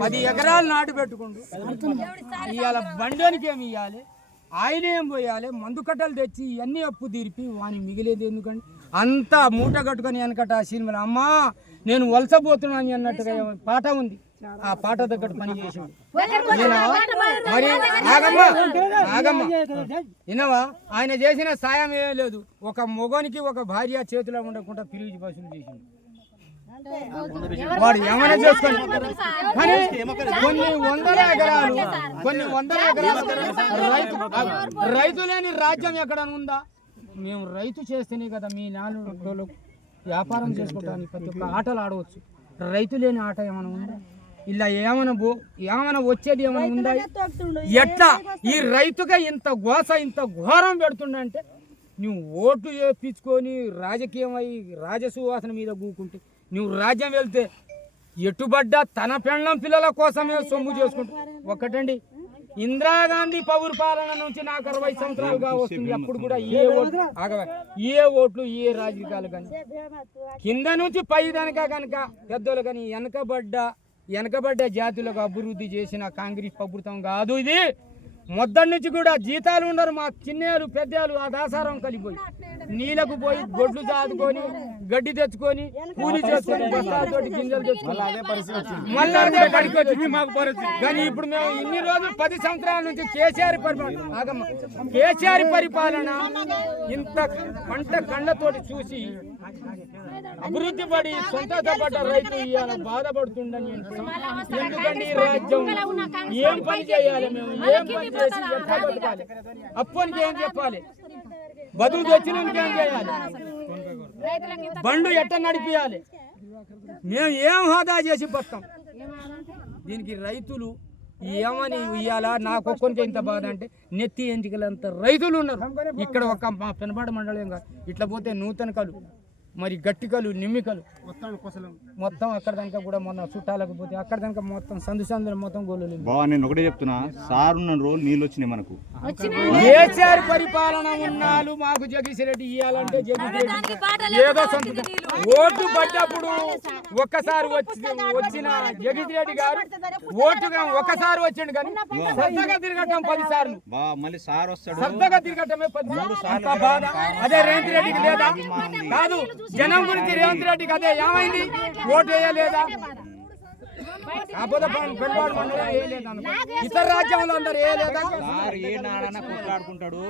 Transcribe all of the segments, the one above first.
పది ఎకరాలు నాటు పెట్టుకుండు. ఇవాళ బండోనికి ఏమి ఇవ్వాలి ఆయన ఏం పోయాలి? మందు కట్టలు తెచ్చి ఇవన్నీ అప్పు తీర్పి వాని మిగిలేదు ఎందుకంటే అంతా మూట కట్టుకొని వెనకట సినిమా అమ్మా నేను వలసపోతున్నాను అన్నట్టుగా పాట ఉంది. ఆ పాట దగ్గర పని చేసిండు. మరి వినవా ఆయన చేసిన సాయం ఏం లేదు. ఒక మొగనికి ఒక భార్య చేతిలో ఉండకుండా పిలిచి పశువులు చేసింది వాడు ఏమైనా చేసుకొని కానీ కొన్ని వందల ఎకరాలు కొన్ని వందల ఎకరాలు రైతు రైతు లేని రాజ్యం ఎక్కడ ఉందా? మేము రైతు చేస్తేనే కదా మీ నాలుగు వ్యాపారం చేసుకోవడానికి ప్రతి ఒక్క ఆటలు ఆడవచ్చు. రైతు లేని ఆట ఏమైనా ఉందా? ఇలా ఏమైనా బో ఏమైనా వచ్చేది ఏమైనా ఉందా? ఎట్లా? ఈ రైతుగా ఇంత గోస ఇంత ఘోరం పెడుతుండంటే నువ్వు ఓటు వేపించుకొని రాజకీయం అయి రాజసువాసన మీద కూకుంటే నువ్వు రాజ్యం వెళ్తే ఎటుబడ్డా తన పెండ్లం పిల్లల కోసమే సొమ్ము చేసుకుంటా. ఒకటండి ఇందిరాగాంధీ పౌర పాలన నుంచి నాకు అరవై సంవత్సరాలుగా వస్తుంది. అప్పుడు కూడా ఏ ఓట్లు ఆగవే. ఏ ఓట్లు ఏ రాజకీయాలు కానీ. కింద నుంచి పై దానిక కనుక పెద్దోళ్ళు కానీ వెనకబడ్డ వెనకబడ్డ జాతులకు అభివృద్ధి చేసిన కాంగ్రెస్ ప్రభుత్వం కాదు ఇది. మొదటి నుంచి కూడా జీతాలు ఉండరు మా చిన్నేలు పెద్దలు ఆ దాసారం కలిపోయి నీళ్ళకు పోయి గొడ్లు చాదుకొని గడ్డి తెచ్చుకొని కూలి చేసుకొని బస్తాలతోటి గింజలు తెచ్చుకొని. మళ్ళా బడికి మాకు పరిస్థితి. కానీ ఇప్పుడు మేము ఇన్ని రోజులు పది సంవత్సరాల నుంచి కేసీఆర్ పరిపాలన కేసీఆర్ పరిపాలన ఇంత పంట కళ్ళతోటి చూసి అభివృద్ధి పడి సొంతపడ్డ రైతు ఇవాళ బాధపడుతుండని అంటున్నాం. ఎందుకంటే ఈ రాజ్యం? ఏం పని చేయాలి మేము? ఏం పని చేసి ఎట్లా బతకాలి? అప్పనికి ఏం చెప్పాలి? బదులు తెచ్చినందుకు ఏం చేయాలి? బండు ఎట్ట నడిపియాలి? మేము ఏం హోదా చేసి బతాం? దీనికి రైతులు ఏమని ఇయ్యాలా? నాకు ఒక్కరికి ఇంత బాధ అంటే నెత్తి ఎంటికలంత రైతులు ఉన్నారు. ఇక్కడ ఒక మా పెనబాడ మండలం కాదు. ఇట్లా పోతే నూతన కలు. మరి గట్టికలు నిమ్మికలు. మొత్తం అక్కడ దాకా కూడా మొన్న చుట్టాలకు పోతే అక్కడ దాకా మొత్తం సందు సందులు మొత్తం గోళ్ళు బావా నేను ఒకటే చెప్తున్నా. సార్ ఉన్న రోజులు నీళ్ళు వచ్చినాయి మనకు. కేసీఆర్ పరిపాలన ఉన్నాలు మాకు జగదీశ్ రెడ్డి ఇవ్వాలంటే జగదీశ్ రెడ్డి ఏదో సొంత ఓటు పడ్డప్పుడు ఒక్కసారి వచ్చి వచ్చిన జగదీశ్ రెడ్డి గారు ఓటుగా ఒక్కసారి వచ్చిండు కానీ సరదాగా తిరగటం పది సార్లు మళ్ళీ సార్ వస్తాడు. సరదాగా తిరగటమే పది సార్లు. అదే రేవంత్ రెడ్డికి లేదా కాదు. జనం గురించి రేవంత్ రెడ్డికి అదే ఏమైంది? ఓటు వేయలేదా? కాకపోతే మండలం. ఇతర రాజ్యంలో అందరు వేయలేదా సార్ ఏ నాడన కొట్లాడుకుంటాడు?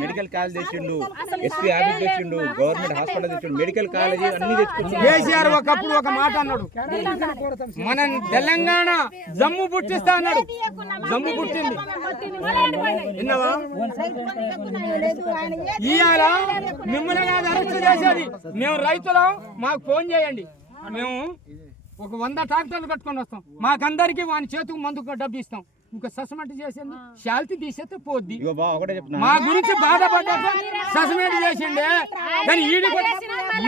మెడికల్ కాలేజ్ తెచ్చిండు ఎస్పీ ఆఫీస్ తెచ్చిండు గవర్నమెంట్ హాస్పిటల్ తెచ్చిండు మెడికల్ కాలేజ్ అన్ని కేసీఆర్ ఒకప్పుడు ఒక మాట అన్నాడు. మన తెలంగాణ జమ్ము పుట్టిస్తా అన్నాడు. జమ్ము పుట్టింది. విన్నావా? ఇవాళ మిమ్మల్ని కాదు అరెస్ట్ చేసేది. మేము రైతులం మాకు ఫోన్ చేయండి. మేము ఒక వంద ట్రాక్టర్లు కట్టుకొని వస్తాం. మాకందరికి వాని చేతికి మందుకు డబ్బు ఇస్తాం. ఇంకా సస్మెంట్ చేసేది శాల్తీ తీసేస్తే పోద్ది. మా గురించి బాధపడ్డాక సస్పెండ్ చేసిండే. కానీ ఈడికి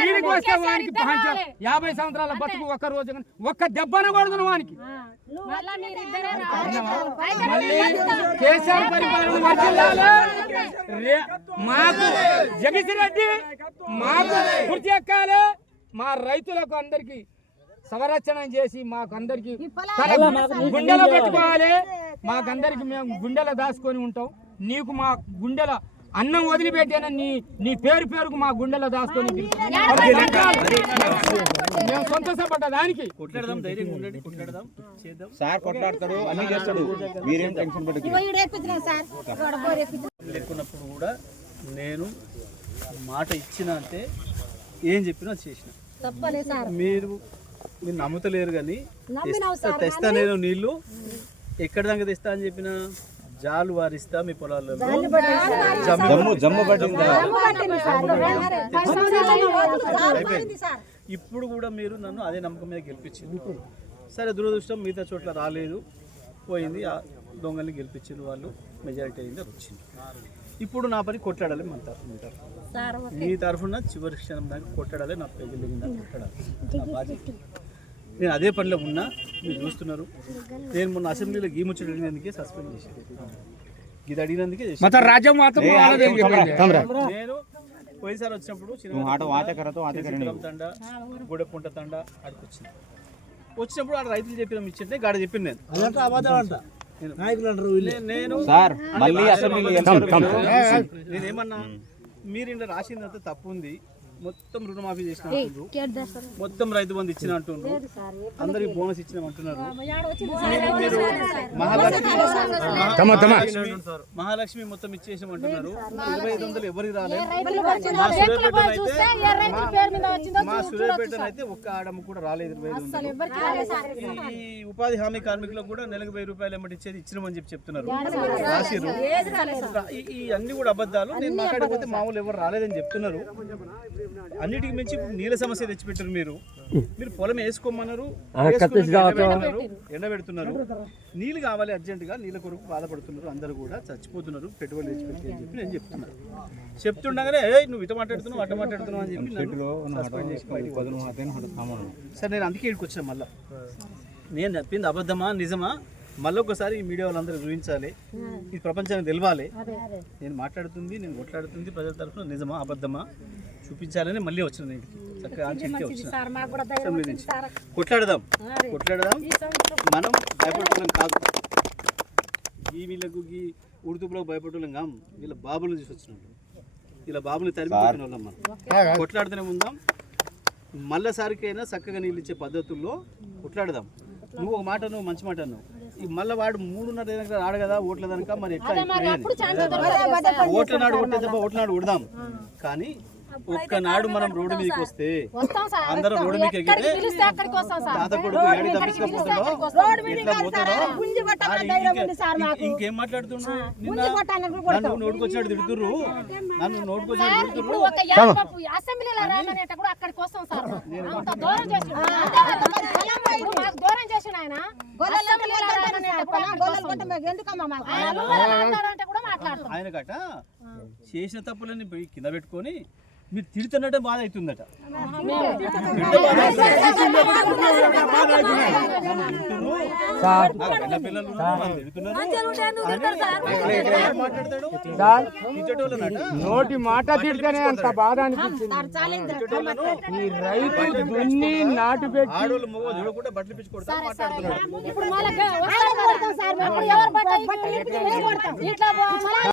ఈడికి వస్తే వానికి పంచ- యాభై సంవత్సరాల బతుకు ఒక్క రోజు కానీ ఒక్క దెబ్బన కొడుతున్న వానికి. మళ్ళీ కేసీఆర్ పరిపాలన వర్ధిల్లాలి. రే- మాకు జగదీశ్ రెడ్డి మాకు కుర్చీ ఎక్కాలి. మా రైతులకు అందరికి సంరక్షణ చేసి మాకు అందరికి గుండెలో పెట్టుకోవాలి. మాకందరికి మేము గుండెలో దాచుకొని ఉంటాం. నీకు మా గుండెల అన్నం వదిలిపెట్టాన? నీ నీ పేరు పేరుకు మా గుండెలో దాచుకొని. మేము సంతోషపడ్డ దానికి. సార్ కొట్లాడతాడు అన్ని చేస్తాడు. మీరేం టెన్షన్ పడదు లేకున్నప్పుడు కూడా నేను మాట ఇచ్చిన అంటే ఏం చెప్పినా చేసిన. మీరు మీరు నమ్ముతలేరు కానీ తెస్తా- తెస్తా నేను నీళ్ళు ఎక్కడి దాకా తెస్తా అని చెప్పిన జాలు వారిస్తా మీ పొలాలలో. జమ్ము జమ్ము ఇప్పుడు కూడా మీరు నన్ను అదే నమ్మకం మీద గెలిపించారు సరే దురదృష్టం మిగతా చోట్ల రాలేదు. పోయింది. ఆ దొంగల్ని గెలిపించారు వాళ్ళు. మెజారిటీ అయింది వచ్చింది ఇప్పుడు నా పని కొట్లాడాలి మన తరఫున మీ తరఫున మీ తరఫున చివరి క్షణం దాకా కొట్టాడాలి నా పెళ్ళి కొట్టాడాలి బాధ్యత. నేను అదే పనిలో ఉన్నా మీరు చూస్తున్నారు. నేను మొన్న అసెంబ్లీలో గీ ముచ్చట అడిగినందుకే సస్పెండ్ చేశాను ఇది అడిగినందుకే నేను పోయినసారి వచ్చినప్పుడు తండ గుడెపుంట తండ అడికొచ్చింది వచ్చినప్పుడు ఆ రైతులు చెప్పిన ఇచ్చింటే గాడ చెప్పింది నేను. అదంతా అబద్ధం అంట. నాయకులు అంటారు నేను సార్ మళ్ళీ అసెంబ్లీలో వెళ్తారు. నేనేమన్నా మీరు ఇంట్లో రాసిందంతా తప్పు ఉంది. మొత్తం రుణమాఫీ చేసిన మొత్తం రైతు బంధు ఇచ్చిన అంటుండ్రు. అందరికి బోనస్ ఇచ్చిన అంటున్నారు. మహాలక్ష్మి మహాలక్ష్మి మొత్తం ఇచ్చేసాం అంటున్నారు. ఇరవై ఐదు వందలు ఎవరికి రాలేదు మా సూర్యాపేట అయితే మా సూర్యాపేట అయితే ఒక్క ఆడమ్మ కూడా రాలేదు ఇరవై ఐదు వందలు. ఈ ఉపాధి హామీ కార్మికులకు కూడా నెలకు వెయ్యి రూపాయలు ఎమ్మటి ఇచ్చేది ఇచ్చినామని చెప్పి చెప్తున్నారు. రాసిర్రు. ఈ- ఈ అన్ని కూడా అబద్ధాలు. నేను మాట్లాడకపోతే మామూలు ఎవరు రాలేదని చెప్తున్నారు. అన్నిటికి మించి నీళ్ళ సమస్య తెచ్చిపెట్టారు మీరు. మీరు పొలం వేసుకోమన్నారు ఎండబెడుతున్నారు, నీళ్ళు కావాలి అర్జెంట్గా నీళ్ళ కొరకు బాధపడుతున్నారు అందరూ కూడా చచ్చిపోతున్నారు పెట్టుబడి తెచ్చిపెట్టి అని చెప్పి నేను చెప్తున్నాను. చెప్తుండగానే "ఏయ్, నువ్వు ఇట మాట్లాడుతున్నావు అట మాట్లాడుతున్నావు అని చెప్పి. సరే నేను అందుకే ఇక్కడికి వచ్చాను మళ్ళీ. నేను చెప్పింది అబద్ధమా నిజమా? మళ్ళీ ఒకసారి ఈ మీడియా వాళ్ళందరూ చూపించాలి ఈ ప్రపంచానికి తెలవాలి. నేను మాట్లాడుతుంది నేను కొట్లాడుతుంది ప్రజల తరఫున నిజమా అబద్ధమా చూపించాలని మళ్ళీ వచ్చిన నేను. చక్కగా వచ్చిన. కొట్లాడదాం కొట్లాడదాం. మనం భయపడటం కాదు. ఈ వీళ్ళకు ఈ ఉడుతుపులకు భయపడటం కాం. వీళ్ళ బాబులను చూసి వచ్చినట్టు వీళ్ళ బాబుని తరిమి మనం. కొట్లాడుతూనే ఉందాం. మళ్ళసారికైనా చక్కగా నీళ్ళు ఇచ్చే పద్ధతుల్లో కొట్లాడదాం. నువ్వు ఒక మాట నువ్వు మంచి మాట అన్నావు. మళ్ళీ వాడు మూడున్నర దగ్గర రాడు కదా ఓట్ల దనక మరి ఎట్లా ఓట్ల నాడు దెబ్బ ఓట్ల నాడు కొడదాం కానీ ఒక్కనాడు మనం రోడ్డు మీదకి వస్తే అందరం రోడ్డు మీదకి ఎగితే తాత కొడుకు ఏడి తప్పించుకపోతాడో ఇంకా- మాట్లాడుతుండ్రు నిన్న నన్ను నోటుకొచ్చినట్టు తిడుతుర్రు. నన్ను నోటుకొచ్చినట్టు తిడుతుర్రు. అసెంబ్లీలో రామనేట కూడా అక్కడికి వస్తాం సార్. అంత దూరం చేసి మాకు దూరం చేసిన ఆయన. ఆయన చేసిన తప్పులని పోయి కింద పెట్టుకొని మీరు తిడుతున్నట్టే బాధ అవుతుందట. నోటి మాట తిడితేనే అంత బాధ అనిపించింది. ఈ రైతు దున్ని నాటు పెట్టి